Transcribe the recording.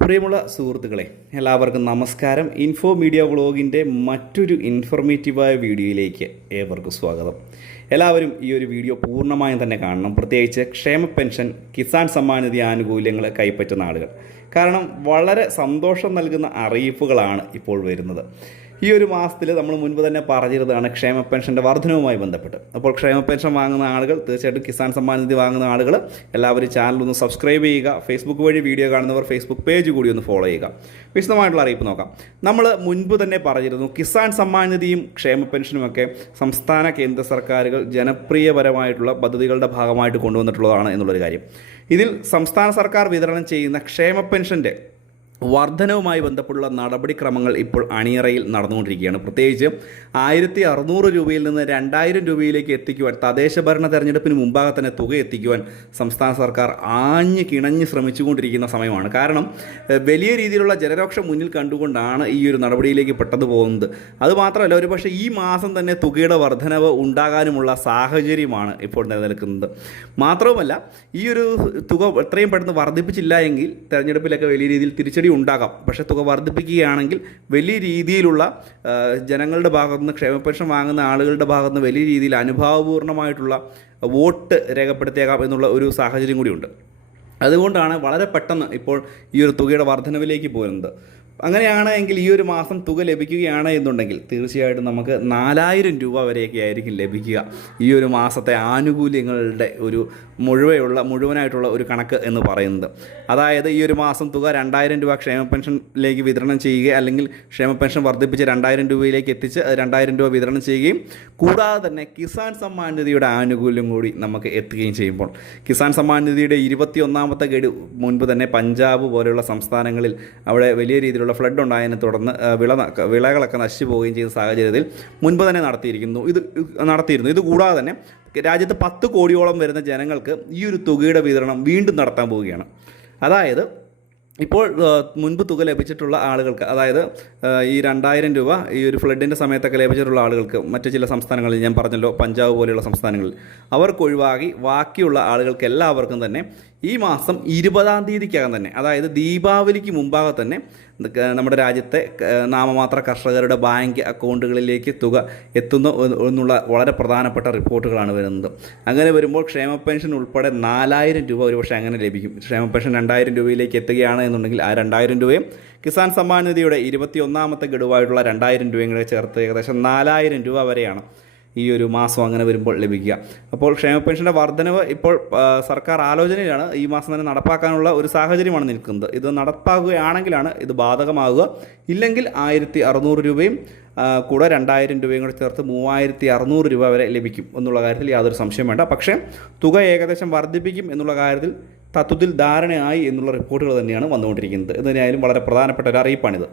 പ്രിയമുള്ള സുഹൃത്തുക്കളെ എല്ലാവർക്കും നമസ്കാരം. ഇൻഫോ മീഡിയ വ്ളോഗിന്റെ മറ്റൊരു ഇൻഫോർമേറ്റീവായ വീഡിയോയിലേക്ക് ഏവർക്കും സ്വാഗതം. എല്ലാവരും ഈ ഒരു വീഡിയോ പൂർണമായും തന്നെ കാണണം. പ്രത്യേകിച്ച് ക്ഷേമ പെൻഷൻ കിസാൻ സമ്മാൻ നിധി ആനുകൂല്യങ്ങൾ കൈപ്പറ്റുന്ന ആളുകൾ. കാരണം വളരെ സന്തോഷം നൽകുന്ന അറിയിപ്പുകളാണ് ഇപ്പോൾ വരുന്നത്. ഈ ഒരു മാസത്തിൽ നമ്മൾ മുൻപ് തന്നെ പറഞ്ഞിരുന്നതാണ് ക്ഷേമ പെൻഷന്റെ വർധനവുമായി ബന്ധപ്പെട്ട്. അപ്പോൾ ക്ഷേമ പെൻഷൻ വാങ്ങുന്ന ആളുകൾ തീർച്ചയായിട്ടും കിസാൻ സമ്മാൻ നിധി വാങ്ങുന്ന ആളുകൾ എല്ലാവരും ചാനൽ ഒന്ന് സബ്സ്ക്രൈബ് ചെയ്യുക ഫേസ്ബുക്ക് വഴി വീഡിയോ കാണുന്നവർ ഫേസ്ബുക്ക് പേജ് കൂടി ഒന്ന് ഫോളോ ചെയ്യുക. വിശദമായിട്ടുള്ള അറിയിപ്പ് നോക്കാം. നമ്മൾ മുൻപ് തന്നെ പറഞ്ഞിരുന്നു കിസാൻ സമ്മാൻ നിധിയും ക്ഷേമ പെൻഷനുമൊക്കെ സംസ്ഥാന കേന്ദ്ര സർക്കാരുകൾ ജനപ്രിയപരമായിട്ടുള്ള പദ്ധതികളുടെ ഭാഗമായിട്ട് കൊണ്ടുവന്നിട്ടുള്ളതാണ് എന്നുള്ളൊരു കാര്യം. ഇതിൽ സംസ്ഥാന സർക്കാർ വിതരണം ചെയ്യുന്ന ക്ഷേമ പെൻഷന്റെ വർധനവുമായി ബന്ധപ്പെട്ടുള്ള നടപടിക്രമങ്ങൾ ഇപ്പോൾ അണിയറയിൽ നടന്നുകൊണ്ടിരിക്കുകയാണ്. പ്രത്യേകിച്ച് ആയിരത്തി അറുന്നൂറ് രൂപയിൽ നിന്ന് രണ്ടായിരം രൂപയിലേക്ക് എത്തിക്കുവാൻ തദ്ദേശ ഭരണ തെരഞ്ഞെടുപ്പിന് മുമ്പാകെ തന്നെ തുക എത്തിക്കുവാൻ സംസ്ഥാന സർക്കാർ ആഞ്ഞ് കിണഞ്ഞ് ശ്രമിച്ചുകൊണ്ടിരിക്കുന്ന സമയമാണ്. കാരണം വലിയ രീതിയിലുള്ള ജനരോക്ഷം മുന്നിൽ കണ്ടുകൊണ്ടാണ് ഈ ഒരു നടപടിയിലേക്ക് പെട്ടെന്ന് പോകുന്നത്. അതുമാത്രമല്ല ഒരു പക്ഷേ ഈ മാസം തന്നെ തുകയുടെ വർധനവ് ഉണ്ടാകാനുമുള്ള സാഹചര്യമാണ് ഇപ്പോൾ നിലനിൽക്കുന്നത്. മാത്രവുമല്ല ഈ ഒരു തുക എത്രയും പെട്ടെന്ന് വർദ്ധിപ്പിച്ചില്ല എങ്കിൽ തെരഞ്ഞെടുപ്പിലൊക്കെ വലിയ രീതിയിൽ തിരിച്ചടി ഉണ്ടാകാം. പക്ഷേ തുക വർദ്ധിപ്പിക്കുകയാണെങ്കിൽ വലിയ രീതിയിലുള്ള ജനങ്ങളുടെ ഭാഗത്തുനിന്ന് ക്ഷേമ പെൻഷൻ വാങ്ങുന്ന ആളുകളുടെ ഭാഗത്തുനിന്ന് വലിയ രീതിയിൽ അനുഭാവപൂർണമായിട്ടുള്ള വോട്ട് രേഖപ്പെടുത്തിയേക്കാം എന്നുള്ള ഒരു സാഹചര്യം കൂടിയുണ്ട്. അതുകൊണ്ടാണ് വളരെ പെട്ടെന്ന് ഇപ്പോൾ ഈ ഒരു തുകയുടെ വർധനവിലേക്ക് പോകുന്നത് അങ്ങനെയാണ് എങ്കിൽ ഈ ഒരു മാസം തുക ലഭിക്കുകയാണ് എന്നുണ്ടെങ്കിൽ തീർച്ചയായിട്ടും നമുക്ക് നാലായിരം രൂപ വരെയൊക്കെ ആയിരിക്കും ലഭിക്കുക ഈ ഒരു മാസത്തെ ആനുകൂല്യങ്ങളുടെ ഒരു മുഴുവയുള്ള മുഴുവനായിട്ടുള്ള ഒരു കണക്ക് എന്ന് പറയുന്നത്. അതായത് ഈ ഒരു മാസം തുക രണ്ടായിരം രൂപ ക്ഷേമ പെൻഷനിലേക്ക് വിതരണം ചെയ്യുക അല്ലെങ്കിൽ ക്ഷേമ പെൻഷൻ വർദ്ധിപ്പിച്ച് രണ്ടായിരം രൂപയിലേക്ക് എത്തിച്ച് രണ്ടായിരം രൂപ വിതരണം ചെയ്യുകയും കൂടാതെ തന്നെ കിസാൻ സമ്മാൻ നിധിയുടെ ആനുകൂല്യം കൂടി നമുക്ക് എത്തുകയും ചെയ്യുമ്പോൾ. കിസാൻ സമ്മാൻ നിധിയുടെ ഇരുപത്തി ഒന്നാമത്തെ ഗഡു മുൻപ് തന്നെ പഞ്ചാബ് പോലെയുള്ള സംസ്ഥാനങ്ങളിൽ അവിടെ വലിയ രീതിയിലുള്ള ഫ്ലഡ് ഉണ്ടായതിനെ തുടർന്ന് വിള വിളകളൊക്കെ നശിച്ചു പോവുകയും ചെയ്ത സാഹചര്യത്തിൽ മുൻപ് തന്നെ നടത്തിയിരിക്കുന്നു. ഇത് നടത്തിയിരുന്നു. ഇത് കൂടാതെ തന്നെ രാജ്യത്ത് പത്ത് കോടിയോളം വരുന്ന ജനങ്ങൾക്ക് ഈ ഒരു തുകയുടെ വിതരണം വീണ്ടും നടത്താൻ പോവുകയാണ്. അതായത് ഇപ്പോൾ മുൻപ് തുക ലഭിച്ചിട്ടുള്ള ആളുകൾക്ക് അതായത് ഈ രണ്ടായിരം രൂപ ഈ ഒരു ഫ്ലഡിന്റെ സമയത്തൊക്കെ ലഭിച്ചിട്ടുള്ള ആളുകൾക്ക് മറ്റ് ചില സംസ്ഥാനങ്ങളിൽ ഞാൻ പറഞ്ഞല്ലോ പഞ്ചാബ് പോലെയുള്ള സംസ്ഥാനങ്ങളിൽ അവർക്ക് ഒഴിവാക്കി ബാക്കിയുള്ള ആളുകൾക്ക് എല്ലാവർക്കും തന്നെ ഈ മാസം ഇരുപതാം തീയതിക്കകം തന്നെ അതായത് ദീപാവലിക്ക് മുമ്പാകെ തന്നെ നമ്മുടെ രാജ്യത്തെ നാമമാത്ര കർഷകരുടെ ബാങ്ക് അക്കൗണ്ടുകളിലേക്ക് തുക എത്തുന്നു എന്നുള്ള വളരെ പ്രധാനപ്പെട്ട റിപ്പോർട്ടുകളാണ് വരുന്നത്. അങ്ങനെ വരുമ്പോൾ ക്ഷേമ പെൻഷൻ ഉൾപ്പെടെ നാലായിരം രൂപ ഒരുപക്ഷെ അങ്ങനെ ലഭിക്കും. ക്ഷേമ പെൻഷൻ രണ്ടായിരം രൂപയിലേക്ക് എത്തുകയാണ് എന്നുണ്ടെങ്കിൽ ആ രണ്ടായിരം രൂപയും കിസാൻ സമ്മാൻ നിധിയുടെ ഇരുപത്തി ഒന്നാമത്തെ ഗഡുവായിട്ടുള്ള രണ്ടായിരം രൂപയും കൂടെ ചേർത്ത് ഏകദേശം നാലായിരം രൂപ വരെയാണ് ഈ ഒരു മാസം അങ്ങനെ വരുമ്പോൾ ലഭിക്കുക. അപ്പോൾ ക്ഷേമ പെൻഷന്റെ വർധനവ് ഇപ്പോൾ സർക്കാർ ആലോചനയിലാണ് ഈ മാസം തന്നെ നടപ്പാക്കാനുള്ള ഒരു സാഹചര്യമാണ് നിൽക്കുന്നത്. ഇത് നടപ്പാക്കുകയാണെങ്കിലാണ് ഇത് ബാധകമാകുക ഇല്ലെങ്കിൽ ആയിരത്തി അറുന്നൂറ് രൂപയും കൂടെ രണ്ടായിരം രൂപയും കൂടെ ചേർത്ത് മൂവായിരത്തി അറുന്നൂറ് രൂപ വരെ ലഭിക്കും എന്നുള്ള കാര്യത്തിൽ യാതൊരു സംശയം വേണ്ട. പക്ഷേ തുക ഏകദേശം വർദ്ധിപ്പിക്കും എന്നുള്ള കാര്യത്തിൽ തത്വത്തിൽ ധാരണയായി എന്നുള്ള റിപ്പോർട്ടുകൾ തന്നെയാണ് വന്നുകൊണ്ടിരിക്കുന്നത്. ഇത് തന്നെയായാലും വളരെ പ്രധാനപ്പെട്ട ഒരു അറിയിപ്പാണിത്.